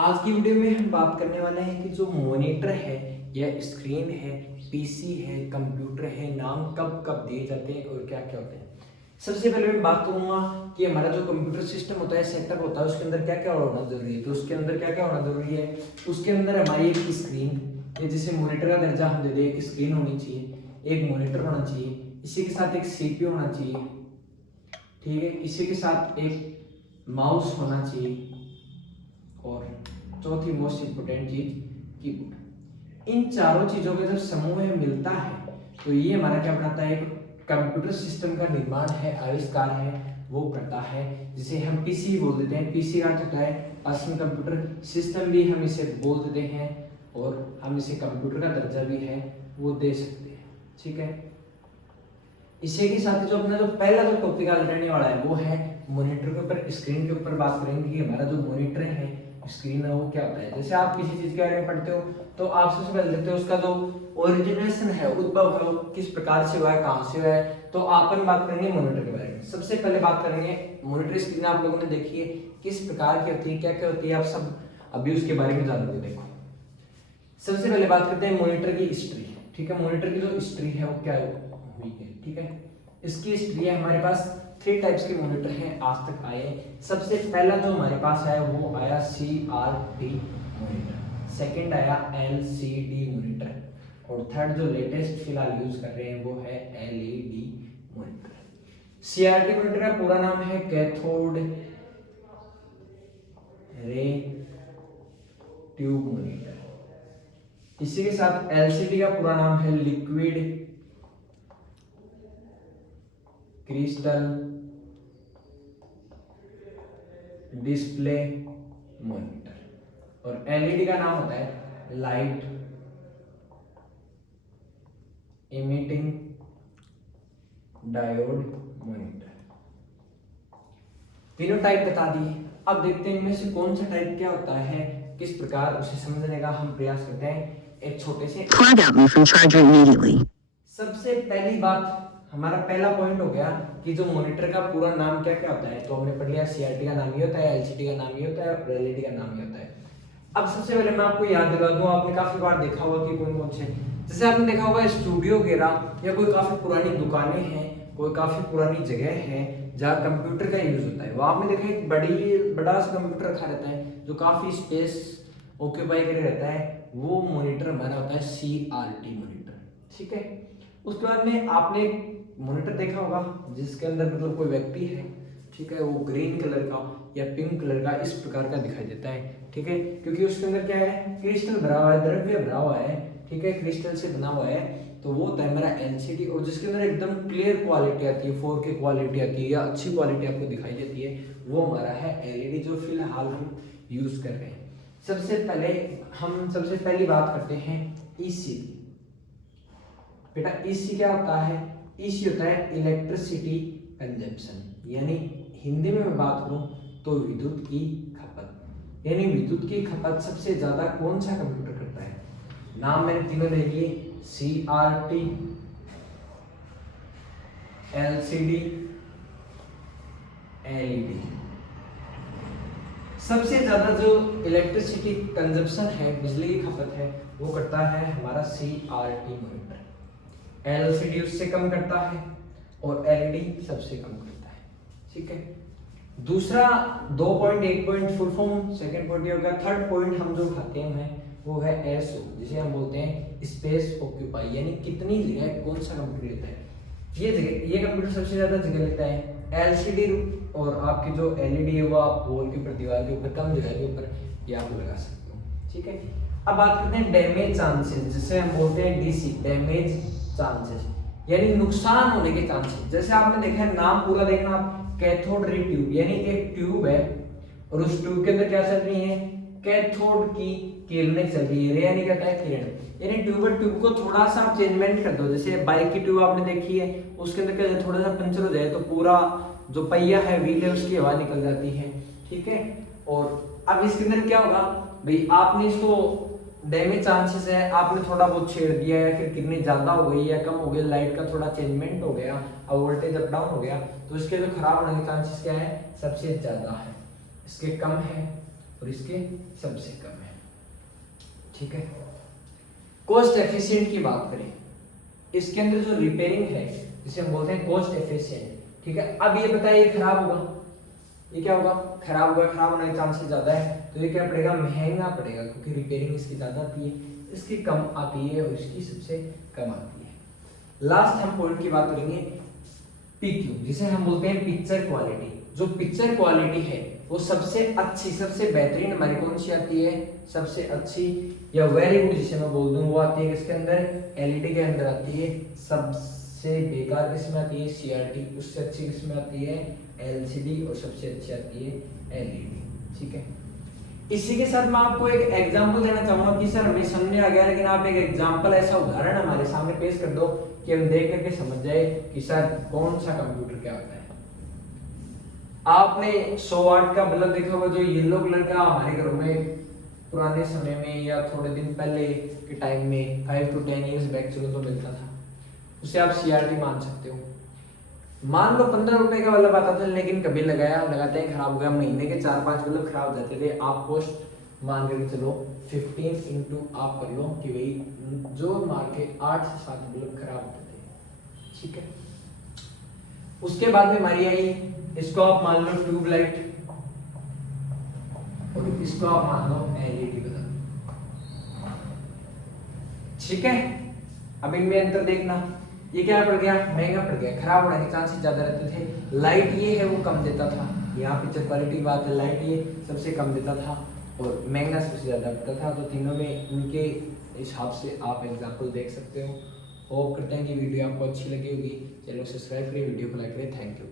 आज की वीडियो में हम बात करने वाले हैं कि जो मॉनिटर है या स्क्रीन है, पीसी है, कंप्यूटर है, नाम कब कब दिए जाते हैं और क्या क्या होते हैं। सबसे पहले मैं बात करूंगा कि हमारा जो कंप्यूटर सिस्टम होता है, सेटअप होता है, उसके अंदर क्या क्या होना जरूरी है। तो उसके अंदर क्या क्या होना जरूरी है, उसके अंदर हमारी एक स्क्रीन, जैसे मॉनिटर का दर्जा हम दे दें, एक स्क्रीन होनी चाहिए, एक मॉनिटर होना चाहिए, इसी के साथ एक सीपीयू होना चाहिए, ठीक है, इसी के साथ एक माउस होना चाहिए और चौथी मोस्ट इंपोर्टेंट चीज कीबोर्ड। इन चारों चीजों का जब समूह मिलता है तो ये हमारा क्या बनाता है, एक कंप्यूटर सिस्टम का निर्माण है, आविष्कार है, वो करता है, जिसे हम पीसी बोल देते हैं। पीसी का अर्थ होता है पर्सनल कंप्यूटर सिस्टम, भी हम इसे बोल देते हैं और हम इसे कंप्यूटर का दर्जा भी है वो दे सकते हैं, ठीक है। इसी के साथ जो अपना जो पहला जो टॉपिक आज रहने वाला है वो है मॉनिटर के ऊपर, स्क्रीन के ऊपर बात करेंगे कि हमारा जो मॉनिटर है, स्क्रीन है, वो क्या होता है। जैसे आप किसी चीज के बारे में पढ़ते हो तो आप सबसे पहले देखते हो उसका जो ओरिजिनेशन है, उद्भव है, वो किस प्रकार से हुआ है, कहाँ से हुआ है। तो अपन बात करेंगे मॉनिटर के बारे में। सबसे पहले बात करेंगे मॉनिटर स्क्रीन, आप लोगों ने देखी है किस प्रकार की होती है, क्या क्या होती है, आप सब अभी उसके बारे में जानोगे। देखो सबसे पहले बात करते हैं मॉनिटर की हिस्ट्री, ठीक है। मॉनिटर की जो हिस्ट्री है वो क्या हुई है, ठीक है। इसकी हिस्ट्री है, हमारे पास 3 टाइप्स के मॉनिटर हैं आज तक आए। सबसे पहला जो हमारे पास है वो आया CRT मॉनिटर, सेकंड आया LCD मॉनिटर और थर्ड जो लेटेस्ट फिलहाल यूज कर रहे हैं वो है LED मॉनिटर। CRT मॉनिटर का पूरा नाम है कैथोड रे ट्यूब मॉनिटर। इसी के साथ LCD का पूरा नाम है लिक्विड क्रिस्टल डिस्प्ले मॉनिटर और LED का नाम होता है लाइट इमिटिंग डायोड मॉनिटर। तीनों टाइप बता दिए। अब देखते हैं इनमें से कौन सा टाइप क्या होता है, किस प्रकार उसे समझने का हम प्रयास करते हैं एक छोटे से। सबसे पहली बात, हमारा पहला पॉइंट हो गया कि जो मॉनिटर का पूरा नाम क्या क्या होता है। तो हमने पढ़ लिया CRT का नाम ही होता है, LCD का नाम ही होता है और LED का नाम ही होता है। अब सबसे पहले मैं आपको याद दिला दूं, आपने काफी बार देखा होगा कि कौन कौन से, जैसे आपने देखा होगा स्टूडियो वगैरह या कोई काफी पुरानी दुकानें हैं, कोई काफी पुरानी जगह है जहाँ कंप्यूटर का यूज होता है। वो आपने देखा एक बड़ा सा कंप्यूटर रखा रहता है जो काफी स्पेस ऑक्यूपाई करे रहता है, वो मॉनिटर हमारा होता है CRT मॉनिटर, ठीक है। उसके बाद में आपने मॉनिटर देखा होगा जिसके अंदर मतलब कोई व्यक्ति है, ठीक है, वो ग्रीन कलर का या पिंक कलर का इस प्रकार का दिखाई देता है, ठीक है, क्योंकि उसके अंदर क्या है, क्रिस्टल भरा हुआ है, द्रव्य भरा हुआ है, ठीक है, क्रिस्टल से बना हुआ है। तो वो होता है मेरा LCD और जिसके अंदर एकदम क्लियर क्वालिटी आती है, 4K क्वालिटी आती है या अच्छी क्वालिटी आपको दिखाई देती है, वो हमारा है LED जो फिलहाल हम यूज कर रहे हैं। सबसे पहली बात करते हैं EC। बेटा EC क्या होता है, EC होता है इलेक्ट्रिसिटी कंजप्शन, यानी हिंदी में मैं बात करूं तो विद्युत की खपत। यानी विद्युत की खपत सबसे ज्यादा कौन सा कंप्यूटर करता है। नाम मैंने तीनों ले लिए, CRT, LCD, LED। सबसे ज्यादा जो इलेक्ट्रिसिटी कंजप्शन है, बिजली की खपत है, वो करता है हमारा CRT मॉनिटर। LCD उससे कम करता है और LED सबसे कम करता है, ठीक है। दूसरा 2 point, 1 point full form, second point ये होगा। थर्ड पॉइंट हम जो उठाते हैं वो है SO, जिसे हम बोलते हैं स्पेस ऑक्यूपाई, यानी कितनी जगह कौन सा कंप्यूटर लेता है। ये कंप्यूटर सबसे ज्यादा जगह लेता है। LCD और आपकी जो LED है वो आप वॉल के ऊपर, दीवार के ऊपर, कम जगह के ऊपर ये आप लगा सकते हो, ठीक है। अब बात करते हैं डैमेज चांसेस, जिसे हम बोलते हैं DC, डैमेज चांसेस, यानी नुकसान होने के चांसेस। जैसे आपने देखा है, नाम पूरा देखना आप, कैथोड रे ट्यूब, यानी एक ट्यूब है और उस ट्यूब के अंदर क्या चल रही है, कैथोड की किरणें चल रही है। रे यानी क्या है, किरण, यानी ट्यूब को थोड़ा सा चेंजमेंट कर दो। जैसे बाइक की ट्यूब आपने देखी है, उसके अंदर क्या थोड़ा सा पंचर हो जाए तो पूरा जो पहिया है, व्हील है, उसकी हवा निकल जाती है, ठीक है। और अब इसके अंदर क्या होगा भाई, आपने इसको डैमेज चांसेस है, आपने थोड़ा बहुत छेड़ दिया है, फिर कितनी ज्यादा हो गई या कम हो गई, लाइट का थोड़ा चेंजमेंट हो गया, अब वोल्टेज अप डाउन हो गया, तो इसके जो खराब होने के चांसेस क्या है, सबसे ज्यादा है। इसके कम है और इसके सबसे कम है। ठीक है, कॉस्ट एफिशिएंट की बात करें, इसके अंदर जो रिपेयरिंग है जिसे हम बोलते हैं कॉस्ट एफिशिएंट। ठीक है, अब ये बताइए खराब होगा, ये क्या होगा, खराब होगा, खराब होने के चांसेस ज्यादा है, तो ये क्या पड़ेगा, महंगा पड़ेगा, क्योंकि रिपेयरिंग इसकी ज्यादा आती है, इसकी कम आती है और इसकी सबसे कम आती है। लास्ट हम पॉइंट की बात करेंगे पीक्यू, जिसे हम बोलते हैं पिक्चर क्वालिटी। जो पिक्चर क्वालिटी है वो सबसे अच्छी, सबसे बेहतरीन हमारी कौन सी आती है, सबसे अच्छी या वेरी गुड जिसे मैं बोल दूं वो आती है इसके अंदर एलईडी के अंदर आती है। सबसे बेकार किसमें आती है, सीआरटी, उससे अच्छी किसमें आती है, एलसीडी, और सबसे अच्छी आती है एलईडी। ठीक है, इसी के साथ मैं आपको एक एग्जांपल देना चाहूंगा कि सर हमें समझ आ गया, लेकिन आप एक एग्जांपल ऐसा उदाहरण हमारे सामने पेश कर दो कि हम देख करके समझ जाए कि सर कौन सा कंप्यूटर क्या होता है। आपने 100 वाट का बल्ब देखा होगा जो येलो कलर का हमारे घरों में पुराने समय में या थोड़े दिन पहले के टाइम में 5 to 10 years बैक चलो तो मिलता था, उसे आप सीआरटी मान सकते हो। मान लो 15 रुपए का बल्ब आता था, लेकिन कभी लगाया, लगाते ही खराब हो गया, महीने के 4-5 बल्ब खराब हो जाते थे। आप कॉस्ट मान करके चलो 15 इंटू आप कर लो कि भाई जो मार के 8 से 7 बल्ब खराब होते थे। ठीक है, उसके बाद में हमारी आई, इसको आप मान लो ट्यूबलाइट और इसको आप मान लो एलईडी बल्ब। ठीक है, अब इनमें अंतर देखना, ये क्या पड़ गया, महंगा पड़ गया, खराब होने के चांसेस ज्यादा रहते थे। लाइट ये है वो कम देता था, यहाँ पिक्चर क्वालिटी की बात है, लाइट ये सबसे कम देता था और महंगा सबसे ज्यादा पड़ता था। तो तीनों में उनके हिसाब से आप एग्जाम्पल देख सकते हो। होप करते हैं कि वीडियो आपको अच्छी लगी होगी। चैनल सब्सक्राइब करिए, वीडियो को लाइक करिए। Thank you.